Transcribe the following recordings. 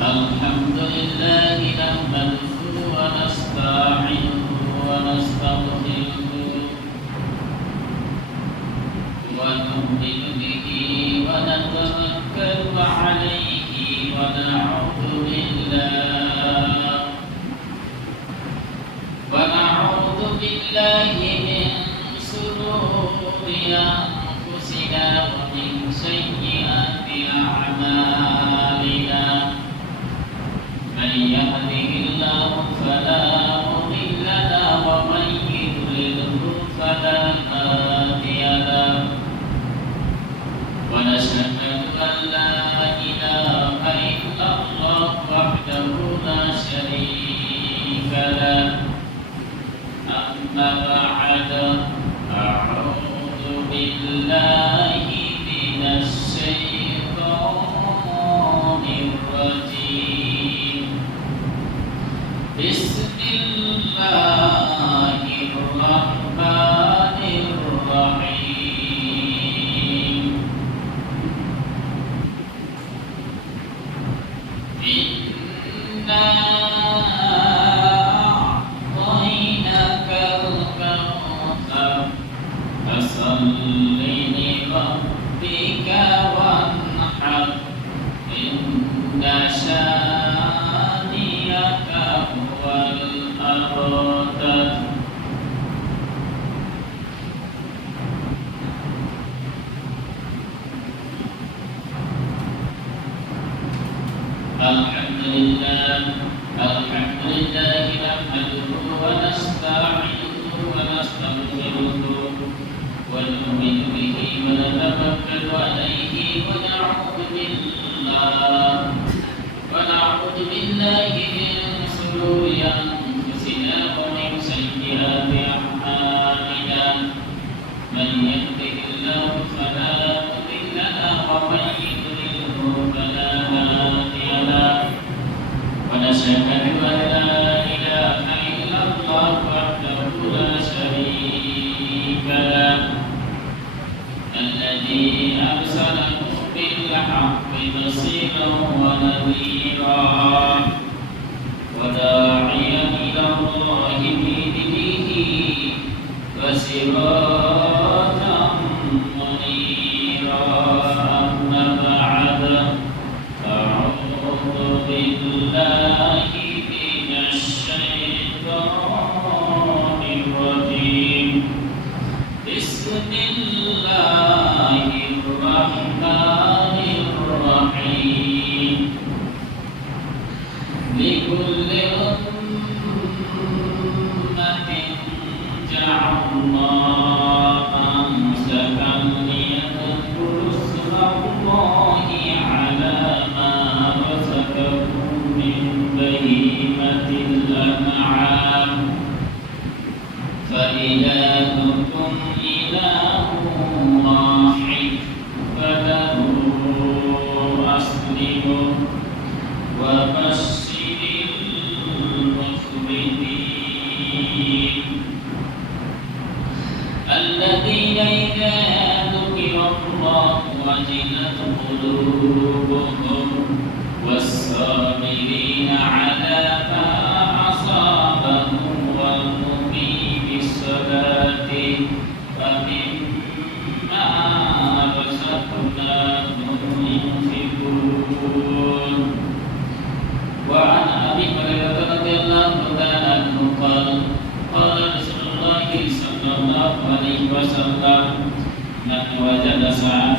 الحمد لله نحمده ونستعينه ونستغفره ونؤمن به ونتوكل عليه ونعوذ بالله من شرور أنفسنا ومن سيئات أعمالنا من يهده الله فلا مضل له ومن يضلله فلا هادي له ونشهد أن لا إله إلا الله وحده لا شريك له أما بعد أعوذ بالله من الشيطان الرجيم بسم الله الرحمن الرحيم إنا أعطيناك الكوثر فصل لربك وانحر إن شانئك هو الأبتر الحمد لله نحمده ونستعينه ونستغفره ونؤمن به ونتوكل عليه ونعوذ بالله من شرور أنفسنا ومن سيئات أعمالنا من يهده الله فلا مضل له ومن يضلله فلا هادي له ونشهد أن لا إله إلا الله وحده لا شريك له الذي أرسله بالحق بصيرا ونذيرا وداعيا إلى الله بإذنه وسراجا منيرا أما بعد أعوذ بالله من الشيطان الرجيم بسم الله الرحمن الرحيم لكل أمة جعلنا منسكا ليذكروا اسم الله على ما رزقهم من بهيمة الأنعام فإلهكم إله واحد فله أسلموا وبشر المخبتين الذين إذا ذكر الله وجلت قلوبهم والصابرين على ما أصابهم والمقيم الصلاة ومما رزقناهم ينفقون وعن أبي هريرة رضي الله تعالى عنه قال قال رسول الله صلى الله عليه وسلم من وجد ساعة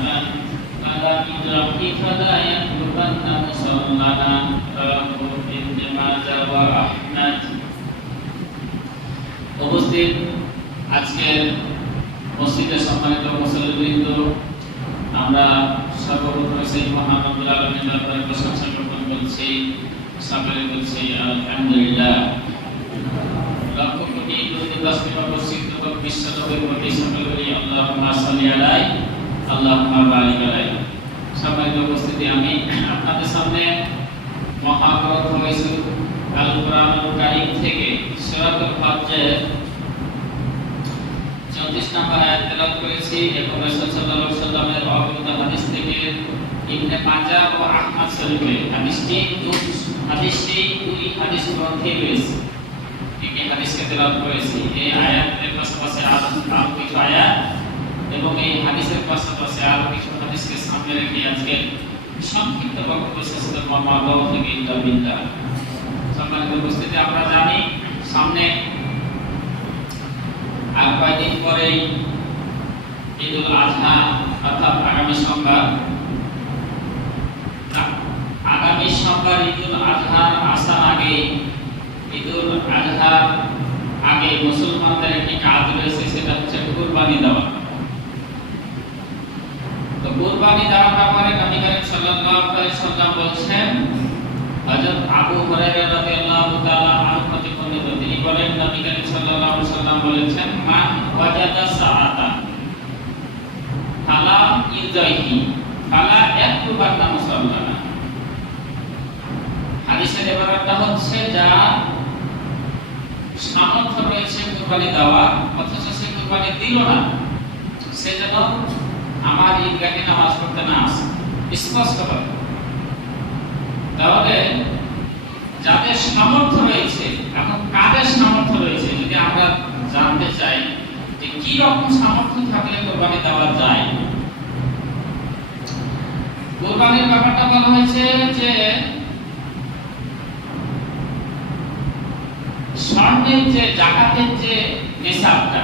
فلم يدرك فلا يقربن مصلانا رواه ابن ماجه وأحمد উপস্থিত আজকের মসজিদের সম্মানিত মুসল্লিবৃন্দ আমরা সর্বপ্রথমে সেই মহান রব্বুল আলামিনের দরবারে প্রশংসা জ্ঞাপন করছি সকলে বলছি আলহামদুলিল্লাহ লক্ষ কোটি দুরূদ তাসবিহ বর্ষিত বিশ্ব নবীর প্রতি সকলে বলি আল্লাহুম্মা সাল্লি আলাইহি আল্লাহুম্মা বারিক আলাইহি সম্মানিত উপস্থিতি আমি আপনাদের সামনে মহাগ্রন্থ আল কোরআনুল কারীম থেকে সূরাতুল ফাতহির 34 নম্বর আয়াত তেলাওয়াত করেছি এবং রাসূল সাল্লাল্লাহু আলাইহি ওয়াসাল্লামের অবগত হাদিস থেকে ইবনে মাজাহ ও আহমদ শরীফে হাদিসটি দুই হাদিস গ্রন্থে রয়েছে। এই হাদিসকে তেলাওয়াত করেছি। এই আয়াতের পাশাপাশি আরো কিছু আয়াত এবং এই হাদিসের পাশাপাশি আরো কিছু হাদিসকে সামনে রেখে আজকে সংক্ষিপ্ত বক্তব্য শেষ করব। আল্লাহ থেকে ইল্লা সম্মানিত উপস্থিতি, আমরা জানি সামনে আর কয়েকদিন পরেই ঈদুল আজহা অর্থাৎ আগামী সোমবার ঈদুল আজহার আসার আগে, ঈদুল আজহার আগে মুসলমানদের একটি কাজ রয়েছে, সেটা হচ্ছে কুরবানি দেওয়া। তো কুরবানি দেওয়ার ব্যাপারে নবী করিম সাল্লাল্লাহু আলাইহি ওয়াসাল্লাম বলেছেন, হযরত আবু হুরায়রা রাদিয়াল্লাহু তাআলা আনহু থেকে বর্ণিত, তিনি বলেন নবী করিম সাল্লাল্লাহু আলাইহি ওয়াসাল্লাম বলেছেন, মান ওয়াজাদা সাআতা ফালা ইউজাহি ফালা ইয়াকরুবান্না মুসাল্লানা। হাদিসের ইবারাতটা হচ্ছে, যা সামর্থ্য রয়েছে কুরবানি দেওয়া অথচ সে কুরবানি দিল না, সে যেন আমার ঈদগাহে নামাজ পড়তে না আসে। স্পষ্ট করে তাহলে যাদের সামর্থ্য রয়েছে, এখন কাদের সামর্থ্য রয়েছে যদি আমরা জানতে চাই যে কি রকম সামর্থ্য থাকলে কুরবানি দেওয়া যায়। কুরবানির ব্যাপারটা বলা হয়েছে যে স্বর্ণের যে জাকাতের যে নিসাবটা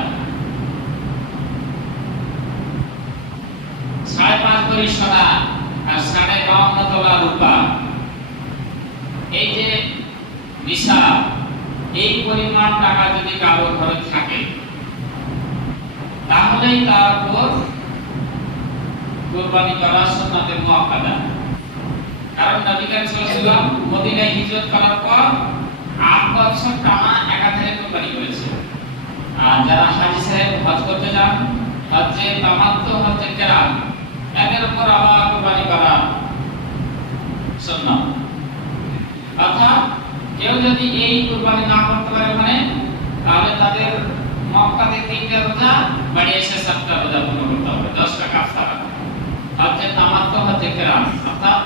5.5 ভরি সোনা আর 52.5 তোলা রূপা, এই যে নিসাব, এই পরিমাণ টাকা যদি কারো ঘরে থাকে তাহলেই তার উপর কুরবানি করা সুন্নাতে মুআক্কাদা। কারণ নবী করিম সাল্লাল্লাহু আলাইহি ওয়াসাল্লাম মদিনায় হিজরত করার পর 8 বছর টানা একাধারে কুরবানি করেছে। আর যারা হাজী সাহেব হজ করতে যান, হজ্জে তামাত্তু, হজ্জে কিরান, এদের উপর আবার কুরবানি করা সুন্নাত। অর্থাৎ কেউ যদি এই কুরবানি না করতে পারে মানে, তাহলে তাদের মক্কাতে 3টা রোজা বাড়ি এসে 7টা রোজা পূর্ণ করতে হবে, 10টা কাফারা। হজ্জে তামাত্তু, হজ্জে কিরান, অর্থাৎ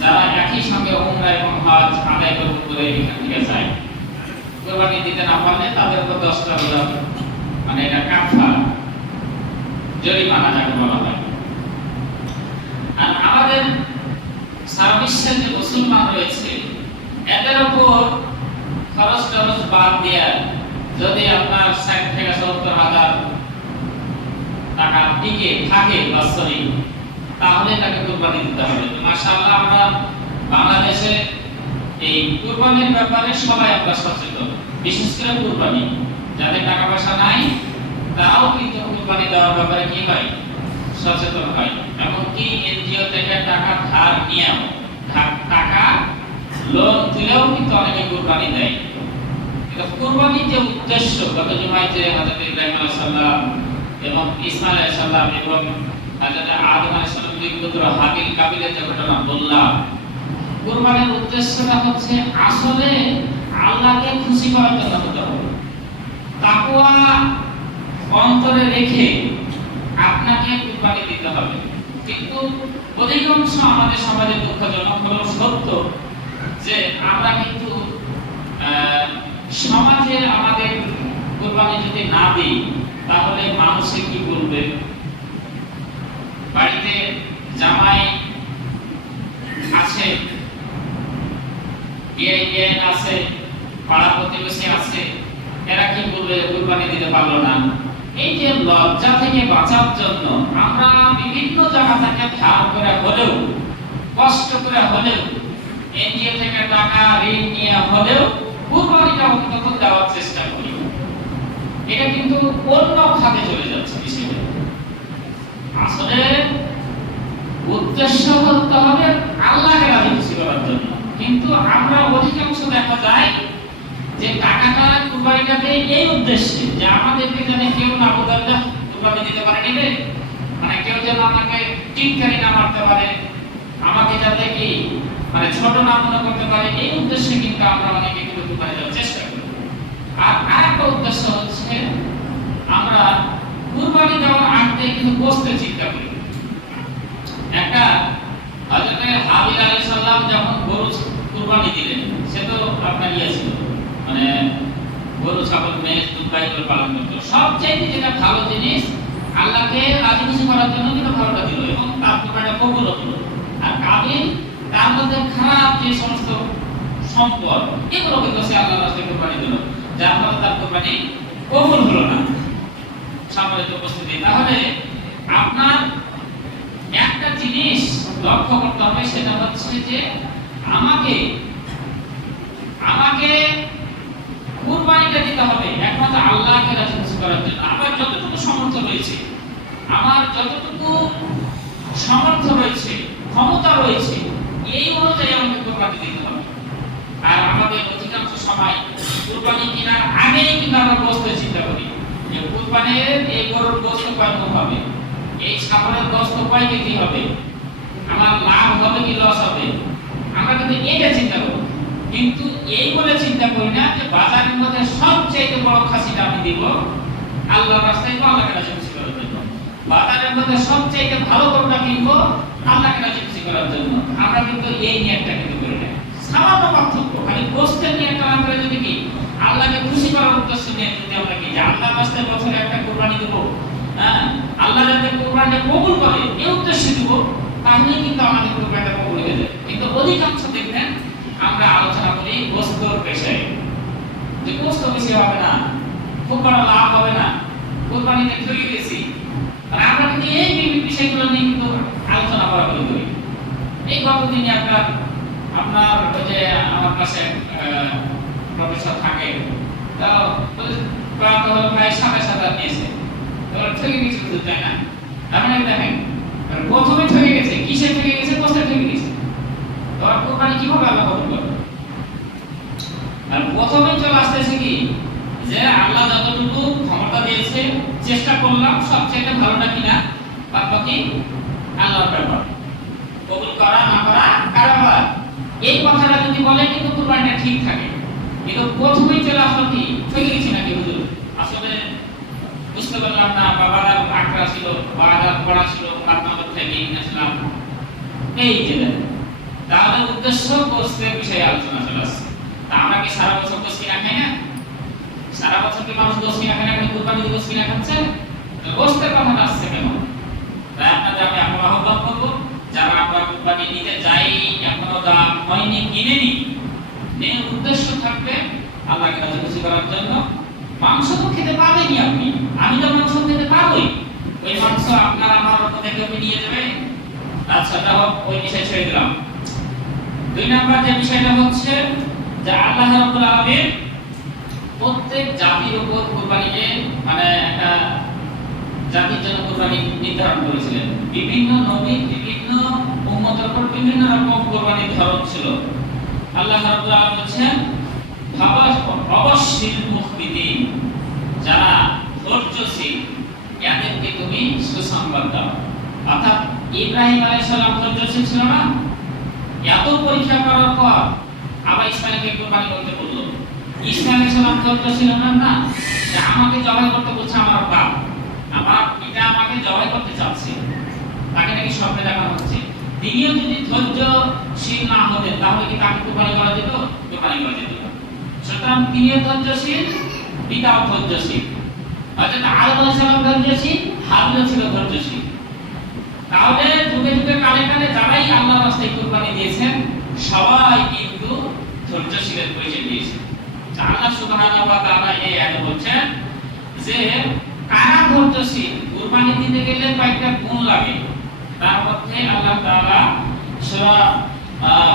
যারা একই সঙ্গে উমরা এবং হজ আদায় করতে করে এখান থেকে যায়, কুরবানি দিতে না পারলে তাদের উপর 10টা রোজা, মানে এটা কাফারা, জরিমানা যাকে বলা হয়। আর আমাদের সারা বিশ্বের যে মুসলমান রয়েছে, এদের উপর খরচ টরচ বাদ দিয়ে যদি আপনার 60 থেকে 70 হাজার টাকা টিকে থাকে বাৎসরিক, তাহলে তাকে কুরবানি দিতে হবে। মাশাআল্লাহ, আমরা বাংলাদেশে এই কুরবানির ব্যাপারে সবাই আমরা সচেতন। বিশেষ করে কুরবানি যাদের টাকা পয়সা নাই, তারাও কিন্তু কুরবানি দেওয়ার ব্যাপারে কি হয়, সচেতন হয়। এমনকি এনজিও থেকে টাকা ধার নিয়েও, টাকা লোন তুলেও কিন্তু অনেকে কুরবানি দেয়। কিন্তু কুরবানির যে উদ্দেশ্য, গত জুমায় যে হযরত ইব্রাহিম আলাইহিস সালাম এবং ইসমাঈল আলাইহিস সালাম এবং হযরত আদম আলাইহিস সালাম দুই পুত্র হাবিল কাবিলের যে ঘটনা বললাম, কুরবানির উদ্দেশ্যটা হচ্ছে আসলে আল্লাহকে খুশি করার জন্য হতে হবে। তাকওয়া অন্তরে রেখে আপনাকে কুরবানি দিতে হবে। কিন্তু অধিকাংশ আমাদের সমাজে দুঃখজনক হলো সত্য যে আমরা কিন্তু সমাজে আমাদের কুরবানি যদি না দিই তাহলে মানুষে কি বলবে। বাড়িতে জামাই আছে, বিয়ে আছে, পাড়া প্রতিবেশী আছে, এরা কি বলবে কুরবানি দিতে পারলো না। এই যে লজ্জা থেকে বাঁচার জন্য আমরা বিভিন্ন জায়গা থেকে ধার করে হলেও, কষ্ট করে হলেও, এনজিও থেকে টাকা ঋণ নিয়ে হলেও কুরবানিটা অন্তত দেওয়ার চেষ্টা করি। এটা কিন্তু অন্য খাতে চলে যাচ্ছে বিষয়টা। আসলে উদ্দেশ্য হতে হবে আল্লাহকে রাজি খুশি করার জন্য। কিন্তু আমরা অধিকাংশ দেখা যায় যে টাকাটা কুরবানিটা দেয় এই উদ্দেশ্যে যে আমাদেরকে যেন কেউ না বলে কুরবানি দিতে পারে নিবে, মানে কেউ যেন আমাকে টিটকারি না মারতে পারে, আমাকে যাতে কি মানে ছোট না মনে করতে পারে, এই উদ্দেশ্যে কিন্তু আমরা অনেকে কিন্তু কুরবানি দেওয়ার চেষ্টা করি। আর আরেকটা উদ্দেশ্য হচ্ছে আমরা কুরবানি দেওয়ার আগে কিন্তু বসতে চিন্তা করি। একটা হযরত হাবিল আলাইহিস সালাম কুরবানি দিলেন, সে তো আপনার ইয়ে ছিল, মানে গরু ছাগল মেষ দুধ পাই করে পালন করতো। সবচাইতে যেটা ভালো জিনিস আল্লাহকে রাজি খুশি করার জন্য কিন্তু ভালোটা দিল এবং তার কুরবানিটা কবুল হলো। আর কাবিল তার মধ্যে খারাপ যে সমস্ত সম্পদ এগুলো কিন্তু সে আল্লাহর রাস্তায় কুরবানি দিল, যার ফলে তার কুরবানি কবুল হলো না। সম্মানিত উপস্থিতি, তাহলে আপনার একটা জিনিস লক্ষ্য করতে হবে, সেটা হচ্ছে যে আমাকে কুরবানিটা দিতে হবে একমাত্র আল্লাহকে রাজি খুশি করার জন্য। আমার যতটুকু সামর্থ্য রয়েছে, ক্ষমতা রয়েছে, এই অনুযায়ী আমাকে কুরবানি দিতে হবে। আর আমাদের অধিকাংশ সময় কুরবানি কেনার আগেই কিন্তু আমরা গোশতের চিন্তা করি যে কুরবানির এই গরুর গোশত কয় মণ হবে, এই ছাগলের গোশত কয় কেজি হবে, আমার লাভ হবে কি লস হবে, আমরা কিন্তু এটা চিন্তা করি। কিন্তু এই বলে চিন্তা করি না যে বাজারের মধ্যে সবচেয়ে বড় খাসিটা আমি দিব আল্লাহর রাস্তায়, আল্লাহকে রাজি খুশি করার জন্য। বাজারের মধ্যে সবচেয়ে ভালো গরুটা কিনবো আল্লাহকে রাজি খুশি করার জন্য। আমরা কিন্তু এই নিয়তটা কিন্তু করি না। সামান্য পার্থক্য, খালি গোশতের নিয়তটা না করে যদি কি আল্লাহকে খুশি করার উদ্দেশ্য নিয়ে যদি আমরা কি যে আল্লাহর রাস্তায় বছরে একটা কুরবানি দেব, হ্যাঁ আল্লাহ যাতে কুরবানিটা কবুল করে এই উদ্দেশ্যে দেব, তাহলে কিন্তু আমাদের কুরবানিটা কবুল হয়ে যায়। কিন্তু অধিকাংশ দেখবেন আমরা আলোচনা করি গোশতের পেশায়, যে গোশত বেশি হবে না, খুব বড় লাভ হবে না, কুরবানিতে ঠকে গেছি। আর আমরা কিন্তু এই বিষয়গুলো নিয়ে কিন্তু আলোচনা করা করি। এই গতদিনে আপনার ওই যে আমার কাছে প্রফেসর থাকে, তো প্রায় ৭,৭০০ নিয়েছে, ঠকে গেছে, তাই না? তার মানে দেখেন প্রথমে ঠকে গেছে, কিসে ঠকে গেছে? গোশতে ঠকে গেছে। তো আর কুরবানি কিভাবে আল্লাহ কবুল করবে? আর প্রথমে চলে আসতেছে কি যে আল্লাহ যতটুকু ক্ষমতা দিয়েছে চেষ্টা করলাম সবচেয়ে ভালোটা কিনা, বাদ বাকি আল্লাহর ব্যাপার, কবুল করা না করা কার ব্যাপার। এই কথাটা যদি বলে কিন্তু কুরবানিটা ঠিক থাকে। কিন্তু প্রথমেই চলে আসলো কি ঠকে গেছি নাকি হুজুর, আসলে বুঝতে পারলাম না, বাবার আগ্রহ ছিল, বাবার পড়া ছিল, আপনার থেকে নিয়েছিলাম, এই যে তাহলে উদ্দেশ্য গোশতের বিষয়ে আলোচনা চলে আসছে। তা আমরা কি সারা বছর গোশত কিনা খাই না? সারা বছর কি মানুষ গোশত কিনা খায় না? কুরবানি গোশত কিনা খাচ্ছে, গোশতের কথাটা আসছে কেন? তাই আপনাদের আমি এখন আহ্বান করবো, যারা আপনার কুরবানি নিতে যাই এখনো দাম হয়নি, কিনেনি, উদ্দেশ্য থাকবে আল্লাহকে রাজি খুশি করার জন্য। মাংস তো খেতে পাবেনই আপনি, আমি তো মাংস খেতে পাবোই, ওই মাংস আপনার আমার মধ্যে কেউ নিয়ে যাবে। আচ্ছা তাও ওই বিষয় ছেড়ে দিলাম। ২ নাম্বার যে বিষয়টা হচ্ছে যে আল্লাহ রাব্বুল আলামিন প্রত্যেক জাতির উপর কুরবানিকে মানে একটা জাতির জন্য কুরবানি নির্ধারণ করেছিলেন। বিভিন্ন নবী বিভিন্ন উম্মতের উপর বিভিন্ন রকম কুরবানির ধরন ছিল। আল্লাহ রাব্বুল আলামিন বলেছেন অবশ্যই মুখবিদিন, যারা ধৈর্যশীল এদেরকে তুমি সুসংবাদ দাও। অর্থাৎ ইব্রাহিম আলাইহিস সালাম ধৈর্যশীল ছিল না? এত পরীক্ষা করার পর আবার ইসমাইলকে কুরবানি করতে বললো। ইসমাইল আলাইহিস সালাম ধৈর্যশীল না, যে আমাকে জবাই করতে বলছে আমার বাপ, আমার পিতা আমাকে জবাই করতে চাচ্ছে, তাকে নাকি স্বপ্নে দেখানো হচ্ছে। তিনিও যদি ধৈর্যশীল না হতেন তাহলে কি তাকে কুরবানি করা যেত? কুরবানি করা যেত না। সুতরাং তিনিও ধৈর্যশীল, পিতাও ধৈর্যশীল। অর্থাৎ আদম আলাইহিস সালাম ধৈর্যশীল, হাবিলও ছিল ধৈর্যশীল। তাহলে যুগে যুগে কালে কালে যারাই আল্লাহর রাস্তায় কুরবানি দিয়েছেন সবাই কিন্তু ধৈর্যশীলের পরিচয় দিয়েছেন। আল্লাহ সুবহানাহু ওয়া তাআলা এই আয়াতে বলছেন যে কারা ধৈর্যশীল, কুরবানি দিতে গেলে কয়েকটা গুণ লাগে। তার মধ্যে আল্লাহ তাআলা সূরা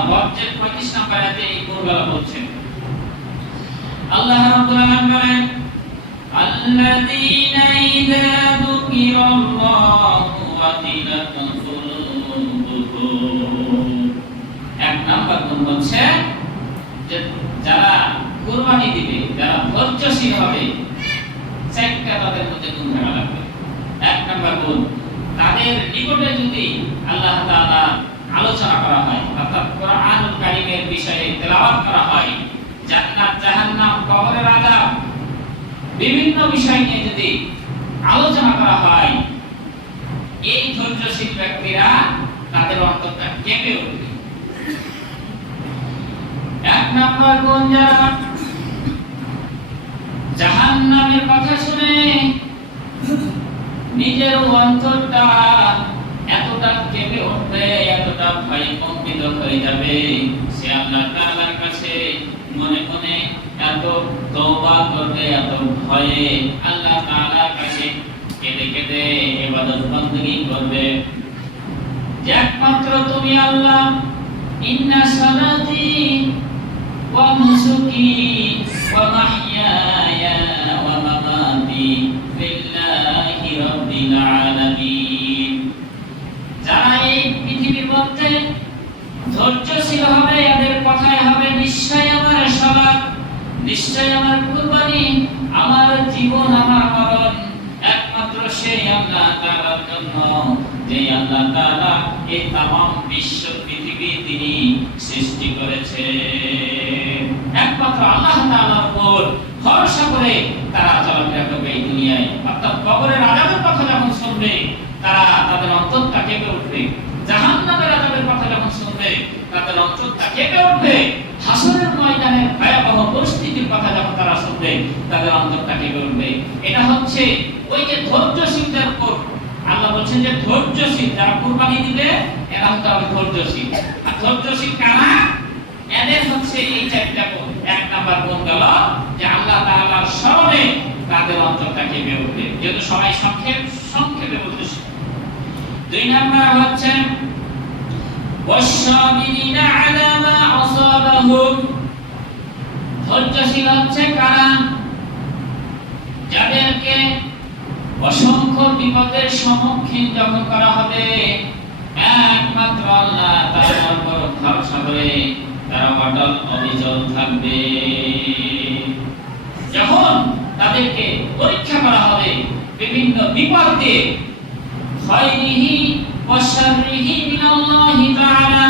হজ্জের 35 নম্বর আয়াতে এই গুণগুলো বলছেন। আল্লাহ রাব্বুল আলামিন বলেন আল্লাযীনা ইযা যুকিরাল্লাহু ওয়াজিলাত কুলুবুহুম। এক নাম্বার গুণ হচ্ছে যে যারা কুরবানি দিবে, যারা ধৈর্যশীল হবে, চারটা তাদের মধ্যে গুণ থাকা লাগবে। এক নাম্বার গুণ, তাদের নিকটে যদি আল্লাহ তাআলা আলোচনা করা হয়, অর্থাৎ কোরআনুল কারীমের বিষয়ে তেলাওয়াত করা হয়, জান্নাত জাহান্নাম কবরের আযাব বিভিন্ন বিষয় নিয়ে যদি আলোচনা করা হয়, এই ধৈর্যশীল ব্যক্তিরা তাদের অন্তরটা কেঁপে উঠবে। নাম্বার গুণ যারা জাহান্নামের কথা শুনে নিজের অন্তরটা এতটা কেঁপে উঠবে, এতটা ভয় কম্পিত হয়ে যাবে, সে আল্লাহ তাআলার কাছে মনে মনে এত তওবা করবে, এত ভয়ে আল্লাহ তাআলার কাছে কেঁদে কেঁদে ইবাদত বندگی করবে যে একমাত্র তুমি আল্লাহ। ইন্না সালাতি ওয়া নুসুকি ওয়া মাহইয়ায়া ওয়া মামাতি লিল্লাহি রাব্বিল আলামিন। যারা এই পৃথিবীর মধ্যে ধৈর্যশীল হবে, এদের কথাই হবে নিশ্চয় আমার সালাত, নিশ্চয় আমার কুরবানি, আমার জীবন, আমার মরণ একমাত্র সেই আল্লাহ তাআলার জন্য, যে আল্লাহ তাআলা এই तमाम বিশ্ব পৃথিবী তিনি সৃষ্টি করেছেন। একমাত্র আল্লাহ তাআলার উপর ভরসা করে তারা চলাফেরা করবে এই দুনিয়ায়। অর্থাৎ কবরের আযাবের কথা যখন শুনবে তারা তাদের অন্তরটা কেঁপে উঠবে, জাহান্নামের আযাবের কথা যখন শুনবে তাদের অন্তরটা কেঁপে উঠবে, হাসরের ময়দানের ভয়াবহ পরিস্থিতির কথা যখন তারা শুনবে তাদের অন্তরটা কেঁপে উঠবে। এটা হচ্ছে ওই যে ধৈর্যশীলদের উপর আল্লাহ বলছেন যে ধৈর্যশীল যারা কুরবানি দিবে এরা হতে হবে ধৈর্যশীল। আর ধৈর্যশীল কারা? এদের হচ্ছে এই চারটা গুণ। এক নাম্বার গুণ গেল যে আল্লাহ তাআলার স্মরণে তাদের অন্তরটা কেঁপে উঠবে, যেহেতু সবাই সংক্ষেপে বলতেছে। দুই নাম্বার হচ্ছে ওয়াশাবিরিনা আলা মা আসাবাহুম। ধৈর্যশীল হচ্ছে কারা? যাদেরকে অসংখ্য বিপদের সম্মুখীন যখন করা হবে একমাত্র আল্লাহ তাআলার উপর ভরসা করে তারা অটল অবিচল থাকবে। যখন তাদেরকে পরীক্ষা করা হবে বিভিন্ন বিপদ দিয়ে, খায়রিহি ওয়া শাররিহি মিনাল্লাহি তাআলা,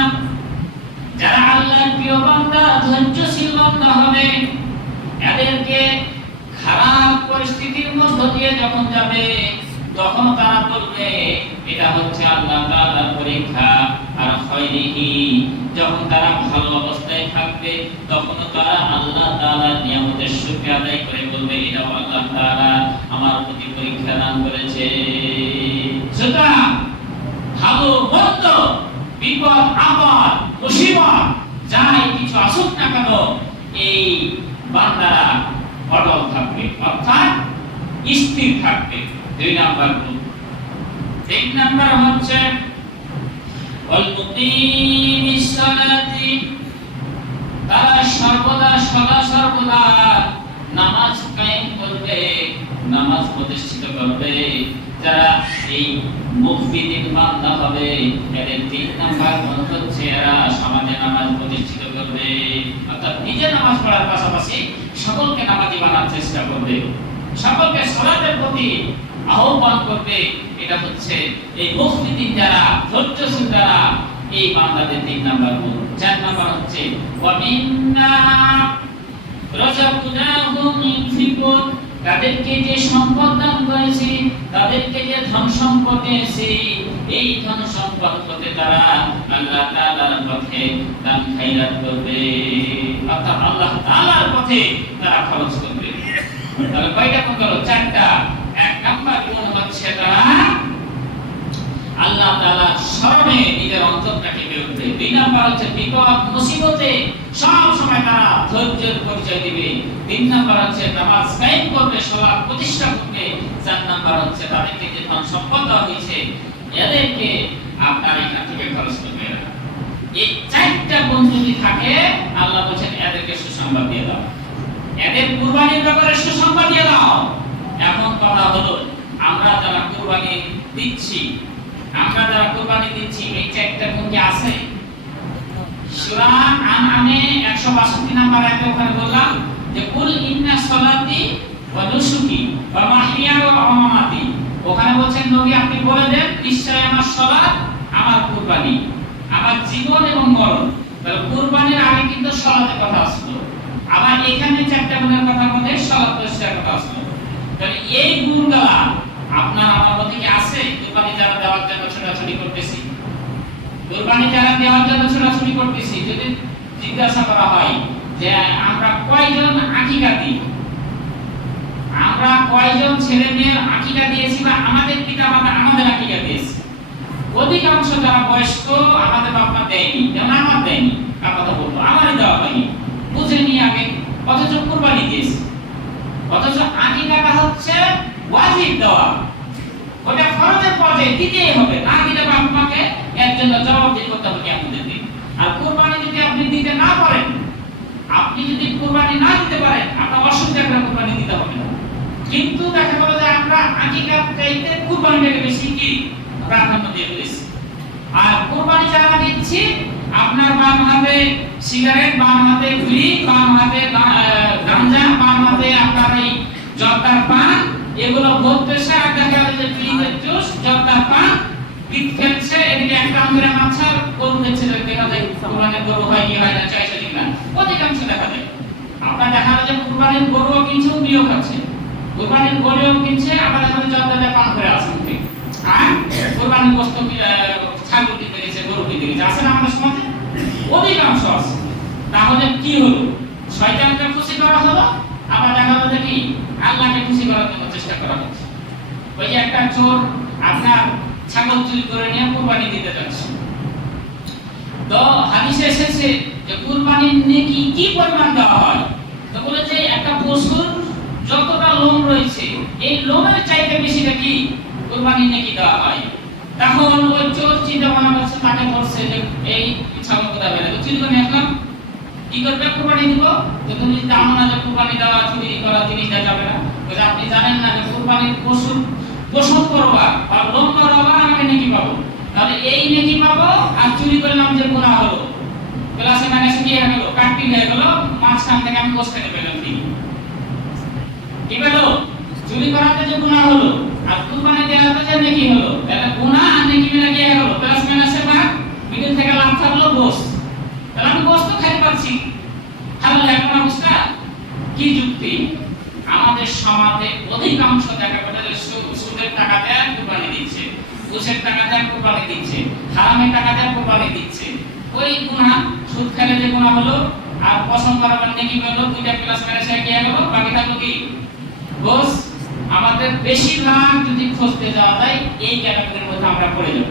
যারা আল্লাহর প্রিয় বান্দা ধৈর্যশীল বান্দা হবে এদেরকে খারাপ পরিস্থিতির মধ্য দিয়ে যখন যাবে তখন তারা বলবে এটা হচ্ছে আল্লাহ তাআলার পরীক্ষা। আর খায়রিহি, যখন তারা ভালো অবস্থায় থাকবে তখন তারা আল্লাহ তাআলার নিয়ামতের শুকরিয়া আদায় করে বলবে এটা আল্লাহ তাআলা আমার প্রতি পরীক্ষা দান করেছে। সুতরাং ভালো মন্দ, বিপদ আপদ মুসিবত যাই কিছু আসুক না কেন এই বান্দারা অটল থাকবে, অর্থাৎ স্থির থাকবে। দুই নাম্বার গুণ। তিন নাম্বার হচ্ছে ওয়াল মুকিমিস সালাতি, তারা সর্বদা সর্বদা নামাজ কায়েম করবে, নামাজ প্রতিষ্ঠিত করবে। যারা এই মুফতিদিন বান্দা হবে এদের তিন নাম্বার গুণ হচ্ছে এরা সমাজে নামাজ প্রতিষ্ঠিত করবে, অর্থাৎ নিজে নামাজ পড়ার পাশাপাশি সকলকে নামাজি বানার চেষ্টা করবে, সকলকে সালাতের প্রতি আহ্বান করবে। এটা হচ্ছে এই মুফতিদিন যারা ধৈর্যশীল যারা এই বান্দাদের তিন নাম্বার গুণ। চার নাম্বার হচ্ছে ওয়া মিন্না রাযাকনাহুম ইউনফিকুন, তাদেরকে যে সম্পদ দান করেছি, তাদেরকে যে ধন সম্পদ দিয়েছি, এই ধন সম্পদ হতে তারা আল্লাহ তাআলার পথে দান খায়রাত করবে, অর্থাৎ আল্লাহ তাআলার পথে তারা খরচ করবে। তাহলে কয়টা গুণ হলো? চারটা। এক নাম্বার গুণ হচ্ছে তারা আল্লাহ তাআলার স্মরণে নিজের অন্তরটা কেঁপে উঠবে। দুই নাম্বার হচ্ছে বিপদ মুসিবতে সব সময় তারা ধৈর্যের পরিচয় দিবে। তিন নাম্বার হচ্ছে নামাজ কায়েম করবে, সালাত প্রতিষ্ঠা করবে। চার নাম্বার হচ্ছে তাদেরকে যে ধন সম্পদ দেওয়া হয়েছে এদেরকে আপনার এখান থেকে খরচ করবে। এই চারটা গুণ যদি থাকে আল্লাহ বলেন এদেরকে সুসংবাদ দিয়ে দাও, এদের কুরবানির ব্যাপারে সুসংবাদ দিয়ে দাও। এখন কথা হলো আমরা যারা কুরবানি দিচ্ছি এই চারটা গুণ কি আছে? সূরা আনআমে 162 নাম্বার আয়াতে ওখানে বললাম যে কুল ইন্না সালাতি ওয়া নুসুকি ওয়া মাহইয়া ওয়া মামাতি, ওখানে বলছেন নবী আপনি বলে দেন নিশ্চয় আমার সালাত, আমার কুরবানি, আমার জীবন এবং মরণ। তাহলে কুরবানির আগে কিন্তু সালাতের কথা আসলো, আবার এখানে চারটা গুণের কথা বলে সালাত প্রতিষ্ঠার কথা আসলো। তাহলে এই গুণগুলো আপনার আমার মধ্যে কি আছে? কুরবানি যারা দেওয়ার জন্য ছোটাছুটি করতেছি, কুরবানি যারা দেওয়ার জন্য ছোটাছুটি করতেছি, যদি জিজ্ঞাসা করা হয় যে আমরা কয়জন আকিকা দিই, আমরা কয়জন ছেলে মেয়ের আকিকা দিয়েছি বা আমাদের পিতা মাতা আমাদের আকিকা দিয়েছি। অধিকাংশ যারা বয়স্ক আমাদের বাবা দেয়নি, যেমন আমার দেয়নি, তার কথা বলবো আমারই দেওয়া হয়নি, বুঝেনি আগে, অথচ কুরবানি দিয়েছি। অথচ আকিকাটা হচ্ছে ওয়াজিব দেওয়া, ওটা ফরজের পর্যায়ে দিতেই হবে, না দিলে বাবা মাকে এর জন্য জবাবদিহি করতে হবে কিয়ামতের দিন। আর কুরবানি যদি আপনি দিতে না পারেন, আপনি যদি কুরবানি না দিতে পারেন, আপনার অসুবিধা করে কুরবানি দিতে হবে না। কিন্তু দেখা গেল যে আমরা আকিকার চাইতে কুরবানিটাকে বেশি কি প্রাধান্য দিয়ে ফেলেছি। আর কুরবানি যারা দিচ্ছি, আপনার বাম হাতে সিগারেট, বাম হাতে বিড়ি, বাম হাতে গাঁজা, বাম হাতে আপনার এই জর্দার পান, এগুলো বলতেছে। আর দেখা গেল যে বিড়ির জুস, জর্দার পান, গীত খেলছে, এদিকে একটা আঙ্গুরে মাছা গরু দেখছে, দেখা যায় কুরবানির গরু হয় কি হয় না, চাইছে কিনা, অধিকাংশ দেখা যায়। আপনার দেখা যায় যে কুরবানির গরুও কিনছে, বিও খাচ্ছে, কুরবানির গরুও কিনছে, আবার এখন জর্দাটা পান করে আসেন ঠিক। আর কুরবানির গোশত ছাগল কিনতে গেছে, গরু কিনতে গেছে, আছে না আমাদের সমাজে? অধিকাংশ আছে। তাহলে কি হলো? শয়তানকে খুশি করা হলো, আবার দেখা গেল যে কি আল্লাহকে খুশি করার জন্য চেষ্টা করা হচ্ছে। ওই যে একটা চোর আপনার ছাগল চুরি করে নিয়ে কুরবানি দিতে যাচ্ছে, তো হাদিসে এসেছে যে কুরবানির নেকি কি পরিমাণ দেওয়া হয়, তো বলেছে একটা পশুর যতটা লোম রয়েছে এই লোমের চাইতে বেশিটা কি কুরবানির নেকি দেওয়া হয়। তখন ওই চোর চিন্তা ভাবনা করছে, তাকে ধরছে যে এই ছাগল কোথায় পেলে, তো চুরি করে আসলাম, কি করবে? কুরবানি দিব। তো তুমি জানো না যে কুরবানি দেওয়া চুরি করা জিনিস দেওয়া যাবে না, বলে আপনি জানেন না যে কুরবানির পশুর পোষণ করবা বা লোম করবা, আমি নেকি পাবো, তাহলে এই নেকি পাবো। আর চুরি করলাম যে গুনাহ হলো, ক্লাসে মাইনাস কি হয়ে গেল, কাটপি হয়ে গেল, মাঝখান থেকে আমি গোশ খেতে পেলাম, কি পেল? চুরি করাতে যে গুনাহ হলো আর কুরবানি দেওয়াতে যে নেকি হলো, এটা গুনাহ আর নেকি মিলে কি হয়ে গেল, প্লাস মাইনাসে ভাগ, মিডল থেকে লাভ থাকলো গোশ, তাহলে আমি গোশ তো খাইতে পাচ্ছি, তাহলে এখন অবস্থা কি যুক্তি? আমাদের সমাজে অধিকাংশ দেখা গেছে সুদের টাকা দেয় কুরবানি দিচ্ছে, ঘুষের টাকা দেয় কুরবানি দিচ্ছে, হারামের টাকা দেয় কুরবানি দিচ্ছে। ওই গুনাহ, সুদ খেলে যে গুনাহ হলো আর পছন্দ করার নেকি হলো, দুইটা প্লাস মাইনাস কি হয়ে গেল, বাকি থাকলো কি ঘুষ। আমাদের বেশিরভাগ যদি খুঁজতে যাওয়া যায় এই ক্যাটাগরির মধ্যে আমরা পড়ে যাব।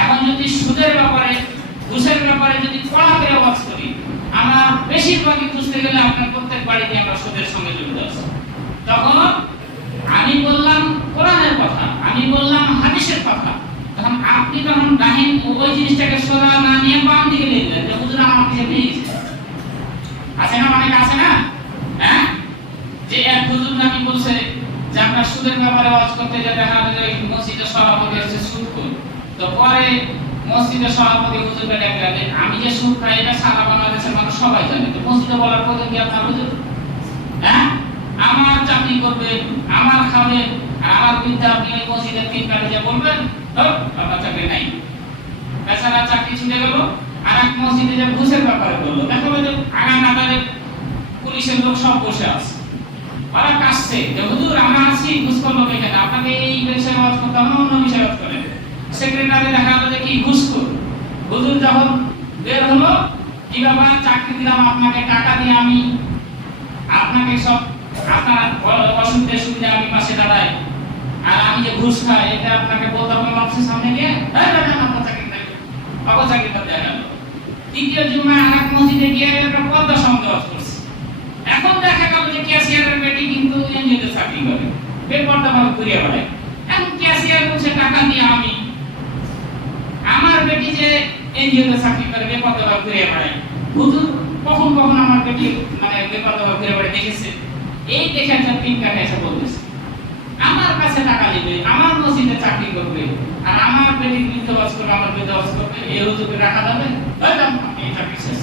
এখন যদি সুদের ব্যাপারে, ঘুষের ব্যাপারে যদি কড়া করে ওয়াজ করি, আমার বেশিরভাগই খুঁজতে গেলে আপনার প্রত্যেক বাড়িতে আমরা সুদের সঙ্গে জড়িত আছি। তখন আমি বললাম কোরআনের কথা, আমি বললাম হাদিসের কথা, তখন আপনি তখন দাহিন ওই জিনিসটাকে সোজা না নিয়ে বাম দিকে নিয়ে দিলেন, যে হুজুর আমার পিছে প্লিজ আছে না, অনেক আছে না, হ্যাঁ, যে এক হুজুর নাকি বলছে যে আপনার সুদের ব্যাপারে ওয়াজ করতে যে দেখা যায় মসজিদের সভাপতি আছে সুদখোর, তো পরে মসজিদের সভাপতি হুজুরকে ডাকলে আমি যে সুদ খাই এটা সারা বাংলাদেশের মানুষ সবাই জানে, তো মসজিদে বলার প্রয়োজন কি আপনার হুজুর? হ্যাঁ, আমার চাকরি করবে, আমার খাবে, আর আমার বিরুদ্ধে আপনি ওই মসজিদের তিন কাটে যে বলবেন আপনার চাকরি নাই, বেচারা চাকরি ছুটে গেল। আর এক মসজিদে যে ঘুষের ব্যাপারে বললো, দেখো যে আগা নাগারে পুলিশের লোক সব বসে আছে, ওরা কাশছে যে হুজুর আমরা আছি, ঘুষ করলো এখানে, আপনাকে এই বিষয়ে ওয়াজ করতে হবে, অন্য বিষয়ে ওয়াজ করেন। সেক্রেটারি দেখা গেল যে কি ঘুষখোর, হুজুর যখন বের হলো, কি ব্যাপার, চাকরি দিলাম আপনাকে, টাকা দিয়ে আমি আপনাকে সব আপনার অসুবিধা সুবিধা আমি পাশে দাঁড়াই, আর আমি যে ঘুষ খাই এটা আপনাকে বলতে হবে মানুষের সামনে গিয়ে, আপনার চাকরি নাই, চাকরি করতে গেল। তৃতীয় জুমা আর এক মসজিদে গিয়ে একটা পদ্মা সন্দেহ করছে। এখন দেখা গেল যে ক্যাশিয়ারের বেটি কিন্তু এনজিওতে চাকরি করে, বেপর্দা ভাবে ঘুরিয়ে বেড়ায়। এখন ক্যাশিয়ার বলছে টাকা দিয়ে আমি, আমার বেটি যে এনজিওতে চাকরি করে বেপর্দা ভাবে ঘুরিয়ে বেড়ায়, হুজুর কখন কখন আমার বেটি মানে বেপর্দা ভাবে ঘুরে বেড়ায় দেখেছে, এই দেখে একটা তিন কাটে এসে বলতেছে আমার কাছে টাকা দিবে, আমার মসজিদে চাকরি করবে, আর আমার বেটির বিরুদ্ধে ওয়াজ করবে, আমার বিরুদ্ধে ওয়াজ করবে, এই হুজুরকে রাখা যাবে? এই চাকরি শেষ।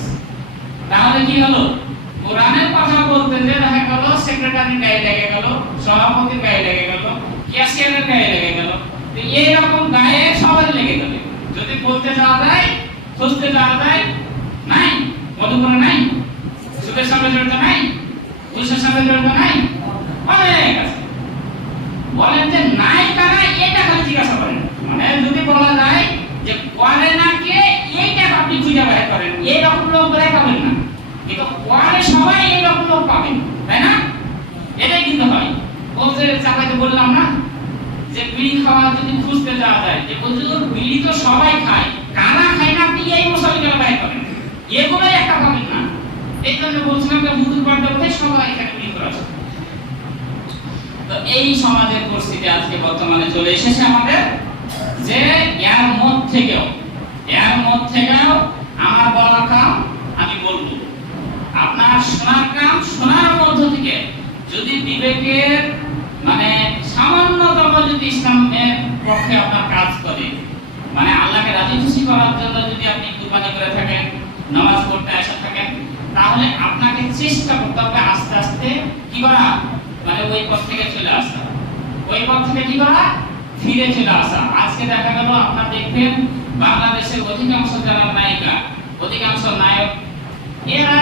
তাহলে কি হলো, কোরআনের কথা বলতে যে দেখা গেল সেক্রেটারি গায়ে লেগে গেল, সভাপতির গায়ে লেগে গেল, ক্যাশিয়ারের গায়ে লেগে গেল, তো এইরকম গায়ে সবার লেগে গেল। যদি বলতে যাওয়া যায়, খুঁজতে যাওয়া যায়, নাই, মধুপুরে নাই, সুদের সঙ্গে জড়িত নাই, ঘুষের সঙ্গে জড়িত নাই, অনেক আছে। বলেন যে নাই কারা, এটা খালি জিজ্ঞাসা করেন, মানে যদি বলা যায় যে করে না কে, এইটা আপনি খুঁজে বের করেন, এইরকম লোক বের করবেন না, কিন্তু কোরআনের সবাই এইরকম লোক পাবেন, তাই না? এটাই কিন্তু হয়। ও যে চাপাইতে বললাম না যে বিড়ি খাওয়া যদি খুঁজতে যাওয়া যায়, যে হুজুর বিড়ি তো সবাই খায়, কারা খায় না আপনি এই মুসলমানরা বাইর করেন, এগুলোই একটা পাবেন না। এই জন্য বলছিলাম যে হুজুর বাদ দেওয়া সবাই এখানে বিড়ি করা। তো এই সমাজের পরিস্থিতি আজকে বর্তমানে চলে এসেছে আমাদের, যে এর মধ্যে থেকেও আমার বলার কাম আমি বলবো, আপনার শোনার কাম শোনার মধ্য থেকে যদি বিবেকের মানে সামান্যতম যদি ইসলামের পক্ষে আপনার কাজ করে, মানে আল্লাহকে রাজি খুশি করার জন্য যদি আপনি কুরবানি করে থাকেন, নামাজ পড়তে আসা থাকেন, তাহলে আপনাকে চেষ্টা করতে হবে আস্তে আস্তে কি করা, মানে ওই পথ থেকে চলে আসা, ওই পথ থেকে কি করা, ফিরে চলে আসা। আজকে দেখা গেল আপনারা দেখবেন বাংলাদেশের অধিকাংশ যারা নায়িকা, অধিকাংশ নায়ক, এরা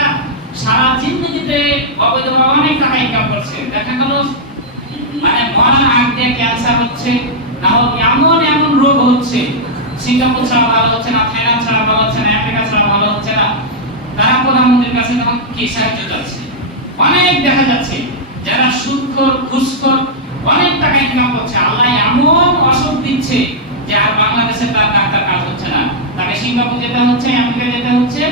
সারা জিন্দগিতে অবৈধভাবে অনেক টাকা ইনকাম করছে। দেখা গেল মানে মরার আগে ক্যান্সার হচ্ছে, না হোক এমন রোগ হচ্ছে, সিঙ্গাপুর ছাড়া ভালো হচ্ছে না, থাইল্যান্ড ছাড়া ভালো হচ্ছে না, আমেরিকা ছাড়া ভালো হচ্ছে না, তারা প্রধানমন্ত্রীর কাছে তখন কি সাহায্য চাচ্ছে। অনেক দেখা যাচ্ছে যারা সুদখোর ঘুষখোর অনেক টাকা ইনকাম করছে, আল্লাহ এমন অসুখ দিচ্ছে যে আর বাংলাদেশে তার ডাক্তার কাজ হচ্ছে না, তাকে সিঙ্গাপুর যেতে হচ্ছে, আমেরিকা যেতে হচ্ছে,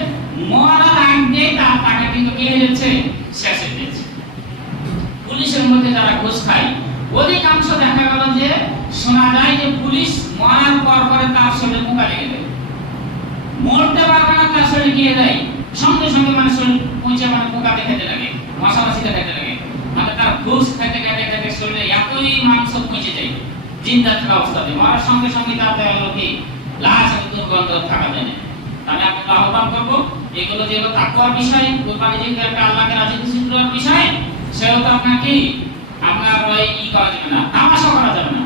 মরার আগে তার টাকা কিন্তু কে যাচ্ছে, শেষ হয়ে যাচ্ছে। পুলিশের মধ্যে যারা ঘুষ খায়, অধিকাংশ দেখা গেল যে শোনা যায় যে পুলিশ মরার পর পরে তার শরীরে পোকা লেগে যায়, মরতে পারবে না তার শরীরে গিয়ে দেয়, সঙ্গে সঙ্গে মানে শরীর পৌঁছে মানে পোকা দেখাতে লাগে, মশামাছি দেখাতে লাগে, মানে তার ঘুষ খেতে খেতে খেতে শরীরে এতই মাংস পৌঁছে যায় জিন্দা থাকা অবস্থাতে, মরার সঙ্গে সঙ্গে তার দেওয়া হলো কি লাশ এবং দুর্গন্ধ থাকা যায় না। তাহলে আমি আহ্বান করবো, এগুলো যেগুলো তাকওয়ার বিষয়, কুরবানি যেহেতু একটা আল্লাহকে রাজি খুশি করার বিষয়, সেহেতু আপনার কি আপনার ওই করা যাবে না, তামাশা করা যাবে না,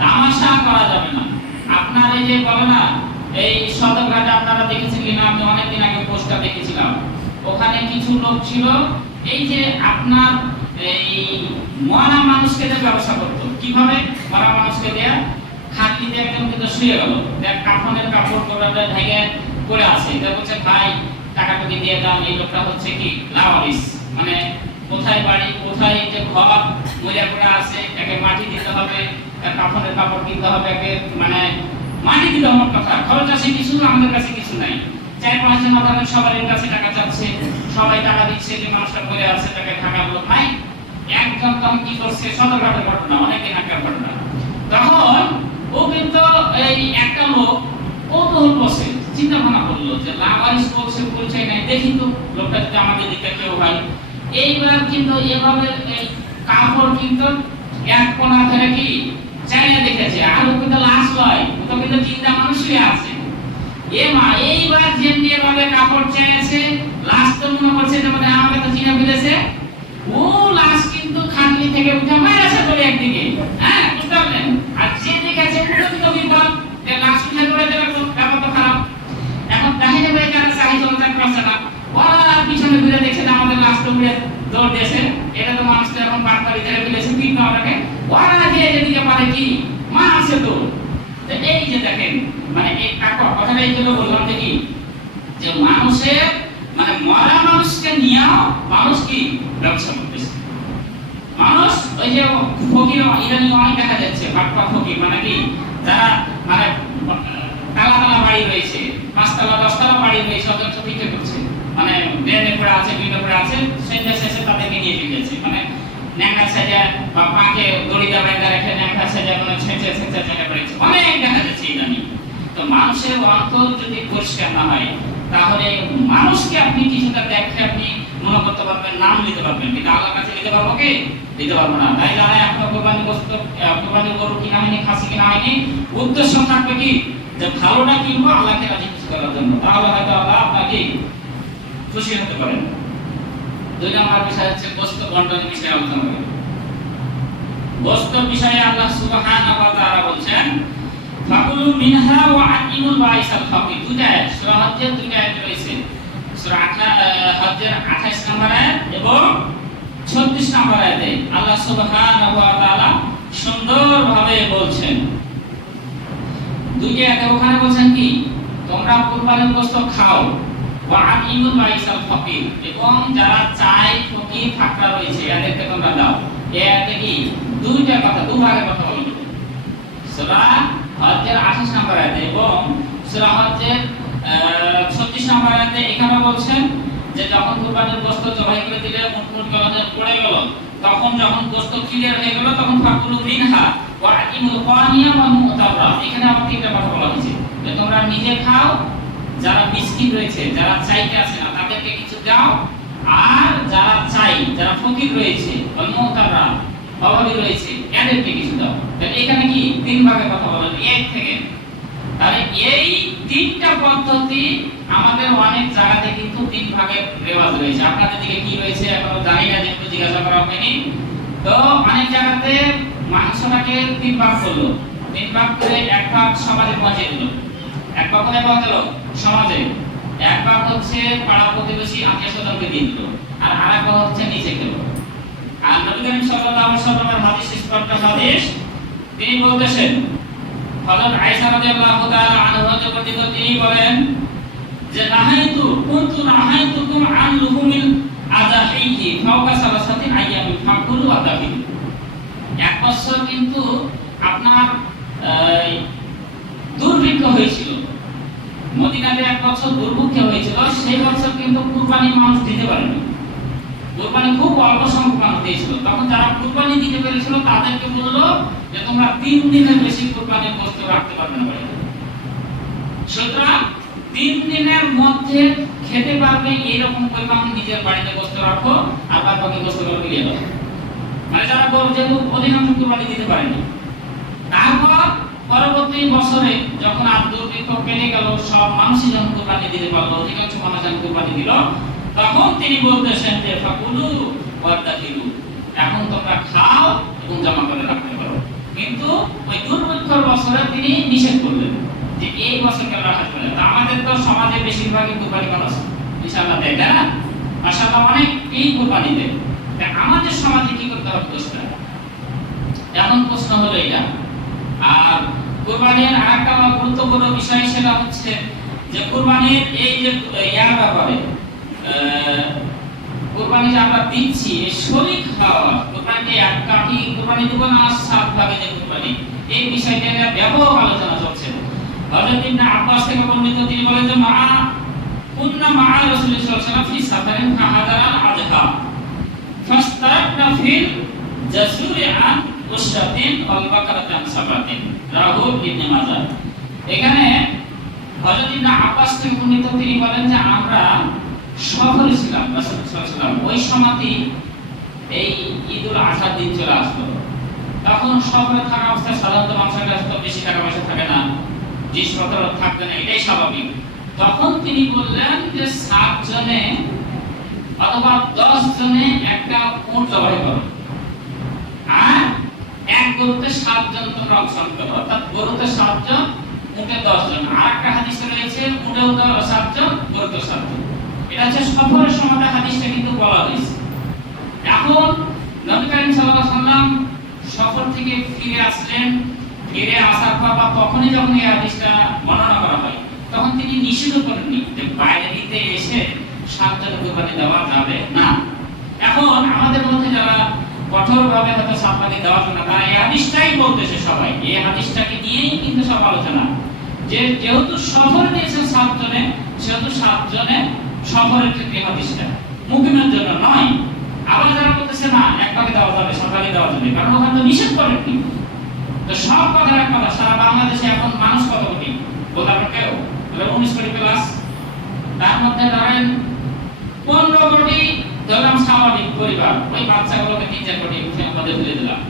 তামাশা করা যাবে না। আপনার এই যে বলে না, এই সদরঘাটে আপনারা দেখেছেন কিনা, আমি অনেকদিন আগে পোস্টটা দেখেছিলাম, ওখানে কিছু লোক ছিল এই যে আপনার এই মরা মানুষকে যে ব্যবসা করতো, কিভাবে মরা মানুষকে দেয়া খাটলিতে একদম কিন্তু শুয়ে গেল, দেখ কাফনের কাপড় কোরাটা ঢেকে করে আছে, এটা বলছে ভাই টাকাটা দিয়ে দাম, এই লোকটা হচ্ছে কি লাওয়ারিস, মানে কোথায় বাড়ি কোথায় যে ঘর মরিয়া করে আছে, একে মাটি দিতে হবে, কাফনের কাপড় কিনতে হবে, একে মানে মাটি দিতে হবে, কথা খরচ আছে কিছু, আমাদের কাছে কিছু নাই, 4-5 জন ধরেন সবার কাছে টাকা চাচ্ছে, সবাই টাকা দিচ্ছে, যে মানুষটা মরে আছে তাকে থাকার লোক নাই। একজন তখন কি করছে, সদরঘাটের ঘটনা, অনেকদিন আগের ঘটনা, তখন ও কিন্তু এই একটা লোক কৌতূহল বসে চিন্তা ভাবনা করলো যে লাওয়ারিস বলছে পরিচয় নাই, দেখি তো লোকটা যদি আমাদের দিকে কেউ হয়। এইবার কিন্তু এভাবে এই কাপড় কিন্তু এক কোণা ধরে কি চাইনা দেখেছে, আর ও কিন্তু লাশ লয়, ও তো কিন্তু চিন্তা মানুষই আছে, এ মা এইবার যেমনি এভাবে কাপড় চাইছে, লাশ তো মনে করছে যে মানে আমাকে তো চিনা ফেলেছে, ও লাশ কিন্তু খাটলি থেকে উঠে মারাছে বলে একদিকে, হ্যাঁ বুঝতে পারলেন, আর যে দেখেছে পুরো কিন্তু বিপদ, যে লাশ উঠে পড়ে যাবে, ব্যাপার তো খারাপ। এখন দাহিনে ভাই যারা সাহিত্য চর্চা করছে না, ওরা পিছনে ঘুরে দেখছে যে আমাদের লাশ তো উড়ে দৌড় দিয়েছে, এটা তো মানুষটা এখন বাটপাড়ি ধরে ফেলেছে, পিঠ পাওয়াটাকে ওরা দিয়ে যেদিকে পারে কি মা আছে তো। এই যে দেখেন মানে এই কথাটা এই জন্য বললাম যে কি, যে মানুষের মানে মরা মানুষকে নিয়েও মানুষ কি ব্যবসা করতেছে, মানুষ ওই যে ফকির ইরানি অনেক দেখা যাচ্ছে, বাটপা ফকির মানে কি যারা মানে তালা তালা বাড়ি রয়েছে, 5 তলা 10 তলা বাড়ি রয়েছে, অথচ বিক্রি করছে, মানে ড্রেনে পড়ে আছে, বিলে পড়ে আছে, সেটা শেষে তাদেরকে নিয়ে ফেলেছে, মানে ন্যাংরা সাজা বা পাকে দড়ি দাবায় রেখে ন্যাংরা সাজা মানে ছেঁচে ছেঁচে জায়গা পড়েছে, অনেক দেখা যাচ্ছে ইদানি। তো মানুষের অন্তর যদি পরিষ্কার না হয়, তাহলে মানুষকে আপনি কিছুটা দেখে আপনি মনে করতে পারবেন, নাম নিতে পারবেন, কিন্তু আল্লাহর কাছে নিতে পারবো কি, দিতে পারবো না। তাই যারা আপনার কোরবানি বস্তু কোরবানি গরু কিনা হয়নি, খাসি কিনা হয়নি, উদ্দেশ্য থাকবে কি যে ভালোটা কিনবো আল্লাহকে রাজি খুশি করার জন্য, তাহলে হয়তো আল্লাহ আপনাকে খুশি হতে পারেন। 2 নম্বর বিষয় হচ্ছে গোশত বন্টনের বিষয়ে আলোচনা করি। গোশত বিষয়ে আল্লাহ সুবহানাহু ওয়া তাআলা বলছেন, ফাকুলু মিনহা ওয়া আতিমুল বাইসাল ফাকির। দুইটা আয়াত, সূরা হজ্জের দুইটা আয়াত রয়েছে, সূরা হজ্জের 28 নম্বর আয়াত এবং 36 নম্বর আয়াতে আল্লাহ সুবহানাহু ওয়া তাআলা সুন্দরভাবে বলছেন। দুইটা আয়াতে ওখানে বলছেন কি, তোমরা কুরবানির গোশত খাও, ওয়া আতিমুল বাইসাল ফকির, এবং যারা চাই ফকির ফাকরা রয়েছে এদেরকে তোমরা দাও। এতে কি দুইটা কথা, দুভাগে কথা বলা হলো। সূরা হজ্জের 28 নম্বর আয়াতে এবং সূরা হজ্জের 36 নম্বর আয়াতে এখানে বলছেন যে যখন কুরবানির গোশত জবাই করে দিলে মুটমুট গলাতে পড়ে গেল, তখন যখন গোশত ক্লিয়ার হয়ে গেল তখন ফাকুলু মিনহা ওয়া আতিমুল কানিয়া ওয়া মুতাবরা। এখানে আবার তিনটা কথা বলা হয়েছে যে তোমরা নিজে খাও, যারা মিসকিন রয়েছে, যারা চাইতে আছে না তাদেরকে কিছু দাও, আর যারা চাই, যারা ফকির রয়েছে, মুতাবরা অভাবী রয়েছে, এদেরকে কিছু দাও। তাহলে এখানে কি তিন ভাগে কথা বলা হলো এক থেকে। তাহলে এই তিনটা পদ্ধতি আমাদের অনেক জায়গাতে কিন্তু তিন ভাগের রেওয়াজ রয়েছে। আপনাদের দিকে কি রয়েছে এখনো জানি না, যেহেতু জিজ্ঞাসা করা হয়নি। তো অনেক জায়গাতে মাংসটাকে তিন ভাগ করলো, তিন ভাগ করে এক ভাগ সমাজে পৌঁছে দিল। এক ভাগ কোথায় পাওয়া গেল? সমাজে। এক ভাগ হচ্ছে পাড়া প্রতিবেশী আত্মীয় স্বজনকে দিয়ে দিল, আর আরেক ভাগ হচ্ছে নিচে খেলো। আর নবী করিম সাল্লাল্লাহু আলাইহি ওয়াসাল্লামের হাদিস স্পষ্ট হাদিস, তিনি বলতেছেন, হযরত আয়েশা রাদিয়াল্লাহু তাআলা আনহা থেকে তিনি বলেন যে নাহাইতুকুম আন লুহুমিল আযাহিহি ফাওকা সালাসাতি আইয়ামিন ফাকুলু ওয়া তাহিলু। এক বছর কিন্তু আপনার দুর্ভিক্ষ হয়েছিল, মদিনাতে এক বছর দুর্ভিক্ষ হয়েছিল। সেই বছর কিন্তু কুরবানি মানুষ দিতে পারেনি, কুরবানি খুব অল্প সংখ্যক মানুষ দিয়েছিল। তখন যারা কুরবানি দিতে পেরেছিল তাদেরকে বললো যে তোমরা 3 দিনের বেশি কুরবানির গোশত রাখতে পারবে না। সুতরাং 3 দিনের মধ্যে খেতে পারবে এরকম পরিমাণ নিজের বাড়িতে গোশত রাখো, আর বাদ বাকি গোশতগুলো মিলিয়ে দাও। মানে যারা যেহেতু অধিকাংশ কুরবানি দিতে পারেনি, তারপর পরবর্তী বছরে যখন আর দুর্ভিক্ষ কেটে গেল, সব মানুষই যখন কুরবানি দিতে পারলো, অধিকাংশ মানুষ যখন কুরবানি দিল, তখন তিনি বলতেছেন যে ফাকুলু ওয়া তাহিলু, এখন তোমরা খাও এবং জমা করে রাখতে পারো। কিন্তু ওই দুর্ভিক্ষর বছরে তিনি নিষেধ করলেন যে এই বছর কেন রাখা যাবে না। আমাদের তো সমাজে বেশিরভাগই কুরবানি মানুষ ইনশাআল্লাহ দেয়, তাই না? মাশাআল্লাহ অনেকেই কুরবানি দেয়। আমাদের সমাজে কি করতে হবে দোস্তরা? এখন প্রশ্ন হলো এটা। আর কুরবানির আরেকটা গুরুত্বপূর্ণ বিষয় সেটা হচ্ছে যে কুরবানির এই যে ইয়ার ব্যাপারে কুরবানি যে আমরা দিচ্ছি শরীক হওয়া, কুরবানি এক কাঠি কুরবানি দেব না 7 ভাগে যে কুরবানি, এই বিষয়টা নিয়ে ব্যাপক আলোচনা চলছে। হযরত ইবনে আব্বাস থেকে বর্ণিত, তিনি বলেন যে কুন্না মা রাসূলুল্লাহ সাল্লাল্লাহু আলাইহি ওয়াসাল্লাম ফি সাফারিন ফাহাদারাল আযহা ফাস্তারাকনা ফিল জাসুরি আন উশরাতিন ওয়াল বাকারাতান সাবাতিন, রাহু ইবনে মাজাহ। এখানে হযরত ইবনে আব্বাস থেকে বর্ণিত, তিনি বলেন যে আমরা সফরে ছিলাম রাসূলুল্লাহ সাল্লাল্লাহু আলাইহি ওয়াসাল্লাম, ওই সময়তে এই ঈদুল আজহার দিন চলে আসলো। তখন সফরে থাকা অবস্থায় সাধারণত মানুষের কাছে তো বেশি টাকা পয়সা থাকে না, জিনিসপত্র থাকবে না, এটাই স্বাভাবিক। তখন তিনি বললেন যে 7 জনে অথবা 10 জনে একটা উট জবাই করো, আর এক গরুতে 7 জন তোমরা অংশগ্রহণ করো, অর্থাৎ গরুতে 7 জন, উটে 10 জন। আর একটা হাদিসে রয়েছে উটেও 7 জন, গরুতেও 7 জন। এটা হচ্ছে সফরের সময় হাদিসটা কিন্তু বলা হয়েছে। এখন নবী করিম সাল্লাল্লাহু আলাইহি ওয়াসাল্লাম সফর থেকে ফিরে আসলেন, ফিরে আসার পর বা তখনই যখন এই হাদিসটা বর্ণনা করা হয়, তখন তিনি নিষেধ করেননি যে বাইরে দিতে এসে 7 জন কুরবানি দেওয়া যাবে না। এখন আমাদের মধ্যে যারা কঠোরভাবে হয়তো সাফারি দেওয়া জন্য তারা এই হাদিসটাই বলতেছে, সবাই এই হাদিসটাকে নিয়েই কিন্তু সব আলোচনা, যে যেহেতু সফর দিয়েছেন 7 জনে, সেহেতু 7 জনে সফরের ক্ষেত্রে হাদিসটা মুকিমের জন্য নয়। আবার যারা বলতেছে না এক ভাগে দেওয়া যাবে, সরকারি দেওয়া যাবে, কারণ ওখানে তো নিষেধ করেননি। তো সব কথা এক কথা, সারা বাংলাদেশে এখন মানুষ কত কোটি বলতে আপনার কেউ 19 কোটি প্লাস, তার মধ্যে ধরেন 15 কোটি ধরলাম স্বাভাবিক পরিবার, ওই বাচ্চাগুলোকে 3-4 কোটি মধ্যে ফেলে দিলাম।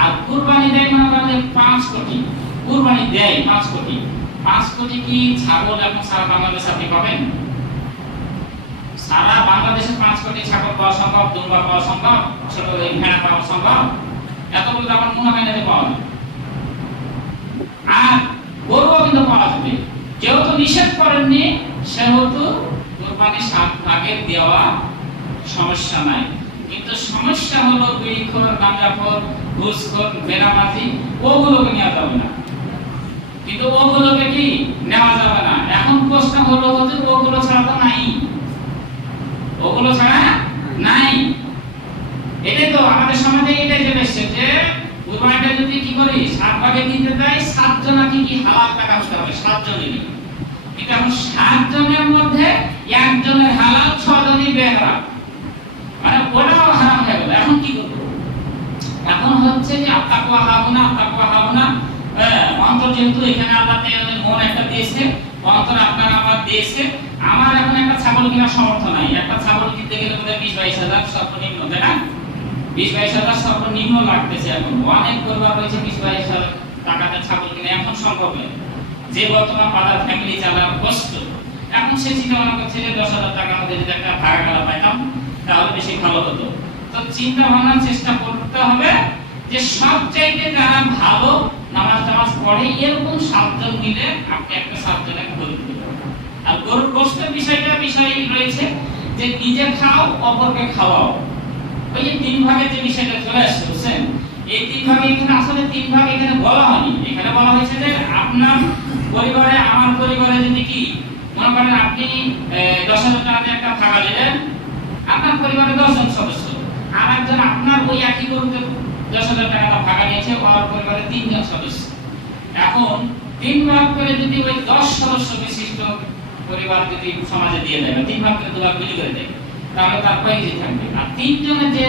আর কুরবানি দেয় মনে করেন 5 কোটি, কুরবানি দেয় 5 কোটি। 5 কোটি কি ছাগল এখন সারা বাংলাদেশে আপনি পাবেন? সারা বাংলাদেশে 5 কোটি ছাগল পাওয়া সম্ভব, দুর্বা পাওয়া সম্ভব, ছোট ভেড়া পাওয়া সম্ভব? এতগুলো আমার মনে হয় না যে পাওয়া যাবে। আর গরুও কিন্তু পাওয়া যাবে, যেহেতু নিষেধ করেননি সেহেতু কুরবানি 7 ভাগে দেওয়া সমস্যা নাই। কিন্তু সমস্যা হলো বিড়িখোর, গাঁজাখোর, ঘুষখোর, বেনামাজি, ওগুলোকে নেওয়া যাবে না। কিন্তু ওগুলোকে কি নেওয়া যাবে না। এখন প্রশ্ন হলো হুজুর ওগুলো ছাড়া তো নাই, ওগুলো ছাড়া নাই। এটাই তো আমাদের সমাজে এটাই চলে এসেছে যে কুরবানিটা যদি কি করি 7 ভাগে দিতে দেয়, 7 জনাকে কি হালাল টাকা হতে হবে, 7 জনেরই। কিন্তু এখন 7 জনের মধ্যে একজনের হালাল, 6 জনই বেহারাম, মানে ওটাও হারাম হয়ে গেল। এখন কি করব? এখন হচ্ছে যে আত্তাকওয়া হাউনা, আত্তাকওয়া হাউনা, অন্তর যেহেতু এখানে আল্লাহ মন একটা দিয়েছে, অন্তর আপনার আমার দিয়েছে। আমার এখন একটা ছাগল কেনার সামর্থ্য নাই, একটা ছাগল কিনতে গেলে বোধহয় 20-22 হাজার সর্বনিম্ন, তাই না? 20-22 হাজার সর্বনিম্ন লাগতেছে। এখন অনেক পরিবার রয়েছে 20-22 হাজার টাকাতে ছাগল কিনে এখন সম্ভব নয়, যে বর্তমান বাজার ফ্যামিলি চালার কষ্ট। এখন সে চিন্তা ভাবনা করছে যে 10,000 টাকার মধ্যে যদি একটা ভাড়া গাড়া পাইতাম তাহলে বেশি ভালো হতো। তো চিন্তা ভাবনার চেষ্টা করতে হবে যে সবচাইতে যারা ভালো নামাজ টামাজ পড়ে এরকম 7 জন মিলে আপনি একটা 7 জনের গরু দিবেন। আর গরুর গোশতের বিষয় রয়েছে যে নিজে খাও অপরকে খাওয়াও। ওই যে 3 ভাগের যে বিষয়টা চলে আসছে, বুঝছেন? এই 3 ভাগে এখানে আসলে 3 ভাগ এখানে বলা হয়নি। এখানে বলা হয়েছে যে আপনার পরিবারে আমার পরিবারে যদি কি মনে করেন আপনি 10,000 টাকা দিয়ে একটা ভাগা দিলেন, আপনার পরিবারে 10 জন সদস্য, আর একজন আপনার ওই একই গরুতে 10,000 টাকা ভাগা নিয়েছে, ওর পরিবারে 3 জন সদস্য। এখন 3 ভাগ করে যদি ওই 10 সদস্য বিশিষ্ট পরিবার যদি সমাজে দিয়ে দেয়, 3 ভাগ করে 2 ভাগ বিলি করে দেয়, তাহলে তার কয় কেজি থাকবে? আর 3 জনের যে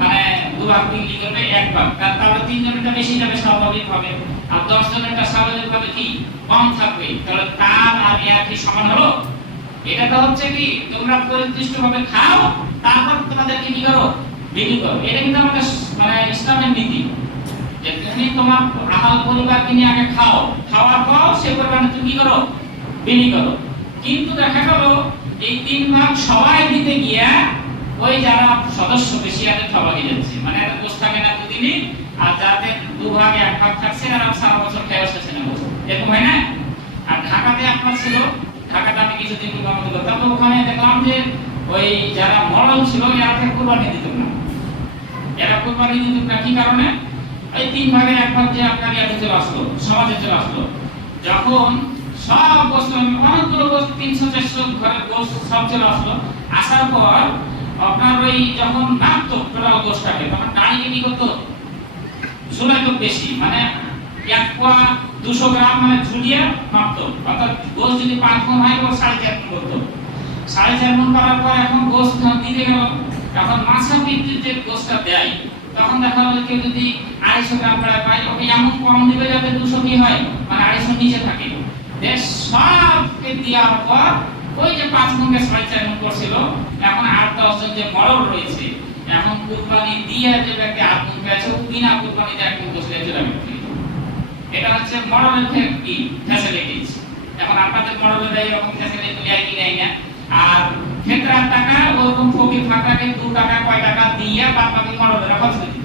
মানে 2 ভাগ বিলি করবে 1 ভাগ, তাহলে 3 জনেরটা বেশি যাবে স্বাভাবিক হবে, আর 10 জনেরটা স্বাভাবিক ভাবে কি কম থাকবে। তাহলে তার আর এর কি সমান হলো? এটা তো হচ্ছে কি তোমরা পরিদৃষ্টভাবে খাও, তারপর তোমাদের কি করো? বিলি করো। এটা কিন্তু আমাদের মানে ইসলামের নীতি যে তুমি তোমার আহাল পরিবারকে নিয়ে আগে খাও, খাওয়ার পর সে পরিবারে তুমি কি করো? বিলি করো। কিন্তু দেখা গেল এই 3 ভাগ সবাই দিতে গিয়া ওই যারা সদস্য বেশি আছে সবাই যাচ্ছে, মানে একটা গোশ থাকে না প্রতিদিনই, আর যাদের 2 ভাগ 1 ভাগ থাকছে তারা সারা বছর খেয়ে আসছে না, এরকম হয় না? আর ঢাকাতে আপনার ছিল, ঢাকাতে আমি কিছুদিন কুরবানি করতাম, তো ওখানে দেখলাম যে ওই যারা মডেল ছিল এরা কুরবানি দিত না। এরা কুরবানি দিত না কি কারণে? এই 3 ভাগের 1 ভাগ যে আপনার ইয়াতে চলে আসলো, সমাজে চলে আসলো, যখন সব গোশত অনেকগুলো গোশত 300-400 ঘরের গোশত সব চলে আসলো, আসার পর আপনার ওই যখন নামতো টোটাল গোশতটাকে, তখন দাঁড়িয়ে কি করতো? ঝুলাইতো বেশি, মানে 1 পোয়া 200 গ্রাম মানে ঝুলিয়ে মাপতো। অর্থাৎ গোশত যদি 5 মণ হয় ও 4.5 মণ করতো। 4.5 মণ করার পর এখন গোশত দিতে গেল, এখন মাছা ভিত্তিক যে গোশতটা দেয়, তখন দেখা গেল কেউ যদি 250 গ্রাম প্রায় পায়, ওকে এমন কম দিবে যাতে 200 কি হয়, মানে 250 নিচে থাকে। দেশ সবকে দেওয়ার পর ওই যে 5 মণকে 4.5 মণ করছিল, এখন 8-10 জন যে মডেল রয়েছে, এখন কুরবানি দিয়ে যে ব্যক্তি 8 মণ পেয়েছে, ও বিনা কুরবানিতে 1 মণ গোশত চলে যাবে। এটা হচ্ছে মডেলের কি ফ্যাসিলিটিস। এখন আপনাদের মডেলে দেয় এরকম ফ্যাসিলিটি দেয় কি দেয় না। আর ক্ষেত্রার টাকা ওরকম ফকির ফাঁকাকে 2 টাকা কয় টাকা দিয়ে বাদ বাকি মডেলের খরচ দিতে।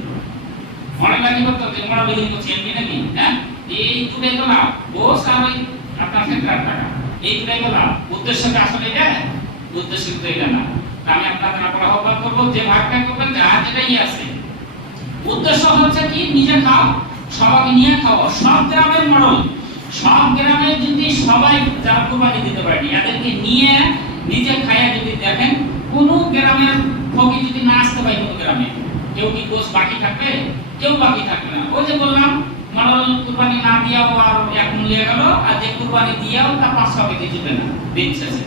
মডেল কি করতে হবে? মডেল বিলি করছে এমনি নাকি, হ্যাঁ? এই দুটাই তো লাভ, গোশ আর ওই আপনার ক্ষেত্রার টাকা, এই দুটাই তো লাভ। উদ্দেশ্য কি আসলে এটা? উদ্দেশ্য তো এটা না। আমি আপনাদের আহ্বান করবো যে ভাগটা করবেন যার যেটাই আছে, উদ্দেশ্য হচ্ছে কি নিজে খাও, সবাইকে নিয়ে খাওয়া। সব গ্রামের মডেল, সব গ্রামে যদি সবাই যারা কুরবানি দিতে পারেনি এদেরকে নিয়ে নিজে খায়া যদি দেখেন, কোন গ্রামের ফকির যদি না আসতে পারে, কোন গ্রামে কেউ কি গোশ বাকি থাকবে? কেউ বাকি থাকবে না। ওই যে বললাম মডেল কুরবানি না দিয়াও আর 1 মণ নিয়ে গেল, আর যে কুরবানি দিয়াও তার 500 কেজি জুটে না দিন শেষে।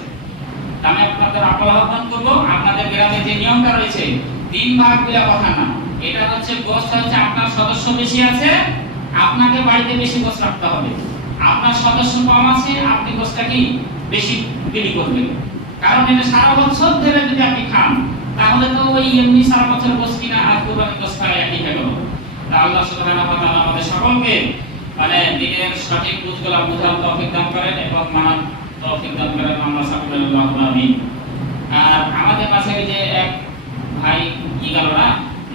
আমি আপনাদের আহ্বান করবো, আপনাদের গ্রামে যে নিয়মটা রয়েছে 3 ভাগ বলে কথা না, এটা হচ্ছে গোশত হচ্ছে আপনার সদস্য বেশি আছে, আপনাকে বাড়িতে বেশি গোশত রাখতে হবে। আপনার সদস্য কম আছে, আপনি গোশতটা কি বেশি বিলি করবেন। কারণ এটা সারা বছর ধরে যদি আপনি খান, তাহলে তো ওই এমনি সারা বছর গোশত কিনা আর কুরবানির গোশত খাওয়া একই হয়ে গেল। তা আল্লাহ সুবহানাহু ওয়া তাআলা আমাদের সকলকে মানে দিনের সঠিক বুঝগুলো বোঝার তৌফিক দান করেন এবং মানার তৌফিক দান করেন। আমরা সকলে আল্লাহু আমিন। আর আমাদের কাছে যে এক ভাই কি গেল না,